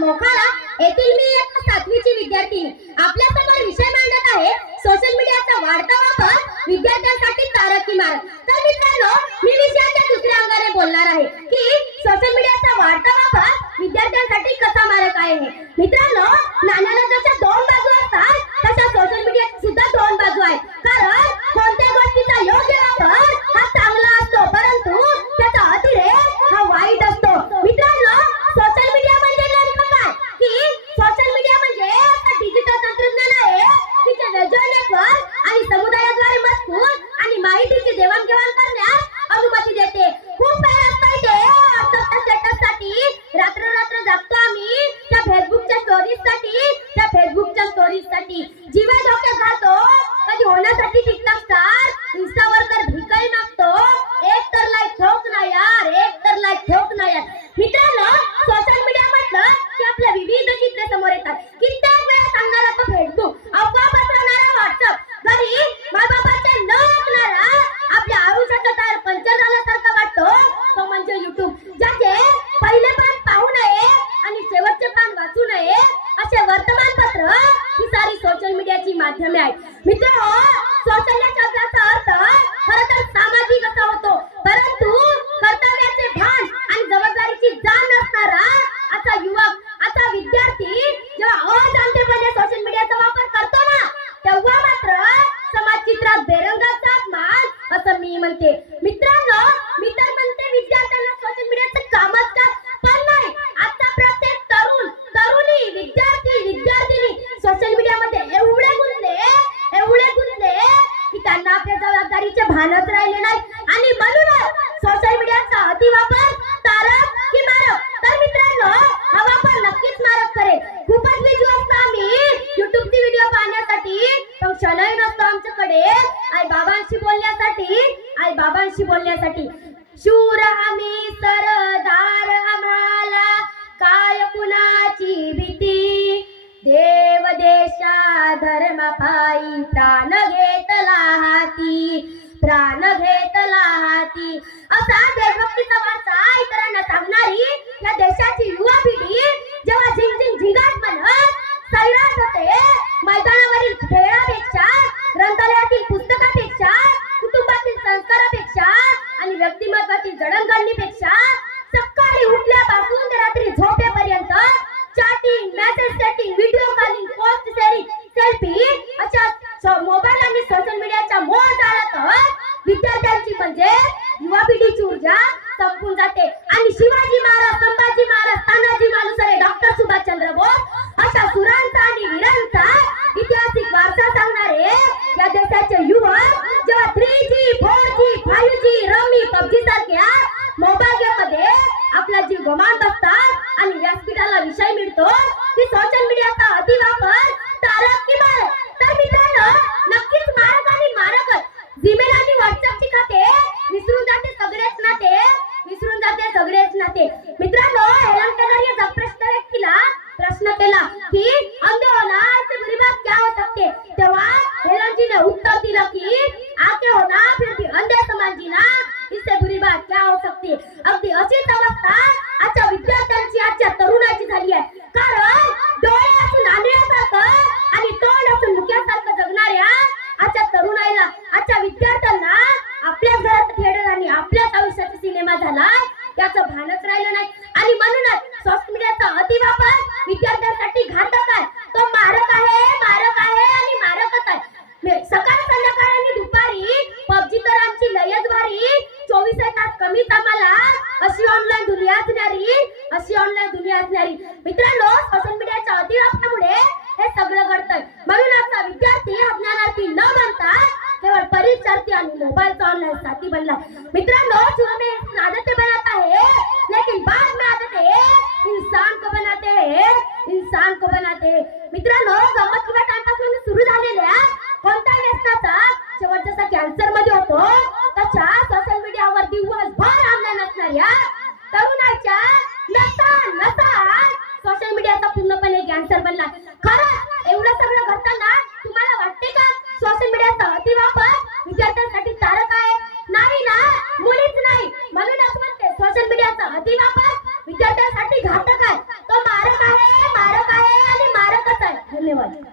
मोखाला येथील मी एक सातवीची विद्यार्थी. आपल्यासमोर विषय मांडत आहे. सोशल मीडियाचा वाढता वापर विद्यार्थ्यांसाठी तारकी की तर मित्रांनो मी विषयाच्या दुसऱ्या अंगाने बोलणार आहे की सोशल मीडियाचा वाढता वापर विद्यार्थ्यांसाठी कसा मारक आहे? मित्रांनो नाण्याला जशा दोन बाजू असतात तशा सोशल मीडियाची सुद्धा दोन बाजू आहेत. कारण कोणत्या गोष्टीचा योग्य वापर हा चांगला असतो परंतु त्याचा अतिरेक हा वाईट असतो मित्रांनो सोशल मीडिया म्हणजे नेमकं काय की सोशल मीडिया म्हणजे आता डिजिटल तंत्रज्ञान आहे की जे व्हिज्युअल नेटवर्क आणि समुदायाद्वारे मजकूर आणि माहितीची देवाणघेवाण करण्यास अनुमती देते खूप वेळ असतो इथे व्हॉट्सअपच्या स्टेटससाठी रात्र रात्र जागतो आम्ही त्या फेसबुकच्या स्टोरीजसाठी त्या फेसबुकच्या स्टोरीजसाठी जीवा डोक्यात घालतो कधी होण्यासाठी टिकटॉक स्टार इंस्टावर तर भिकाई मागतो एक तर लाईक ठोक ना यार एक तर लाईक ठेवत नाही मित्रांनो सोशल मीडिया म्हटलं की आपल्या विविध चित्र समोर येतात. कित्येक वेळा सांगणारा तो फेसबुक अफवा पसरवणारा व्हॉट्सअप घरी मायबापाचे न ऐकणारा आपल्या आयुष्याचा टायर पंचर झाल्यासारखा वाटतो. तो म्हणजे युट्यूब ज्याचे पहिले पान पाहू नये आणि शेवटचे पान वाचू नये असे वर्तमानपत्र ही सारी सोशल मीडियाची माध्यमे आहेत. मित्रांनो सोशल या शब्दाचा अर्थ खरं तर सामाजिक असा होतो. परंतु आता युवक आता विद्यार्थी जेव्हा अजाणतेपणे सोशल मीडियाचा वापर करतो ना तेव्हा मात्र समाज चित्रात बेरंगाचा माल असं मी म्हणते. मित्रांनो मी तर म्हणते विद्यार्थ्यांना सोशल मीडियाचं कामच का? पण नाही आता प्रत्येक तरुण तरुणी विद्यार्थी विद्यार्थिनी सोशल मीडियामध्ये एवढे गुंतले एवढे गुंतले की त्यांना आपल्या जबाबदारीचे भानच राहिले नाही आणि म्हणूनच सोशल मीडियाचा अतिवापर तारक की मारक तर मित्रांनो हा वापर नक्कीच मारक करेल. खूपच बिझी असतो आम्ही. युट्यूबची व्हिडिओ पाहण्यासाठी पण क्षणही नसतो आमच्याकडे. आई बाबांशी बोलण्यासाठी आई बाबांशी बोलण्यासाठी. शूर आम्ही सरदार आम्हाला काय कुणाची भीती? देव देशा धर्म पायी प्राण घेतला हाती. प्राण घेतला हाती. असा सैराट होते मैदानावरील खेळापेक्षा ग्रंथालयातील पुस्तकापेक्षा कुटुंबातील संस्कारापेक्षा आणि व्यक्तिमत्वातील जडणघडणीपेक्षा सकाळी उठल्यापासून ते रात्री झोपेपर्यंत chatting message setting video calling post sharing selfie अशा फाईव्ह जी रमी पबजी सारख्या मोबाईल गेममध्ये आपला जीव गमावून बसतात आणि व्यासपीठाला विषय मिळतो. की सोशल मीडियाचा अतिवापर तारक की मारक तर मित्रांनो नक्कीच मारक आणि मारकच. जीमेल आणि व्हॉट्सअपची खाते विसरून जाते सगळेच नाते. विसरून जाते सगळेच नाते. मित्रांनो हेलन टेलर या प्रश्न व्यक्तीला प्रश्न केला की अंधे होना से बुरी बात क्या हो सकते तेव्हा हेलन जी ने उत्तर दिलं की आके होना फिर भी अंधे समझ ना इससे बुरी बात क्या हो सकते अगदी अशीच अवस्था आजच्या विद्यार्थ्यांची आजच्या तरुणाची झाली आहे. कारण डोळे असून आंधळ्यासारखं आणि तोंड असून मुक्यासारखं जगणाऱ्या आजच्या तरुणाईला आजच्या विद्यार्थ्यांना आपल्याच घरात थिएटर आणि आपल्याच आयुष्याचा सिनेमा झाला त्याचं भानच राहिलं नाही. आणि म्हणूनच सोशल मीडियाचा अतिवापर विद्यार्थ्यांसाठी घातक आहे तो मारक आहे मारक आहे आणि मारकच आहे मे- सकाळ संध्याकाळ आणि दुपारी पबजी तर आमची लयच भारी चोवीस तास कमीच आम्हाला अशी ऑनलाईन दुनिया असणारी अशी ऑनलाईन दुनिया असणारी मित्रांनो सोशल मीडियाच्या अतिवापरामुळे हे सगळं घडतंय म्हणून आपला विद्यार्थी अज्ञानार्थी न बनता केवळ परीक्षार्थी आणि मोबाईलचा ऑनलाईन साथी बनला मित्रांनो शुरू में इंसान आदतें बनाता है लेकिन बाद में आदतें इंसान को बनाते हैं इंसान को बनाते हैं मित्रांनो गमत किंवा टाइमपासमध्ये सुरू झालेल्या कोणत्या व्यसनाचा शेवट जसा कॅन्सरमध्ये होतो तशा सोशल मीडियावर दिवसभर ऑनलाईन असणाऱ्या तरुणाच्या नसा नसा. सोशल मीडियाचा पूर्णपणे कॅन्सर बनला. खरं एवढं सगळं घडताना तुम्हाला वाटते का? सोशल मीडियाचा अतिवापर विद्यार्थ्यांसाठी तारक आहे? नाही ना मुलीच नाही. म्हणूनच म्हणते सोशल मीडियाचा अतिवापर विद्यार्थ्यांसाठी घातक आहे. तो मारक मारक आहे आणि मारकच आहे. धन्यवाद.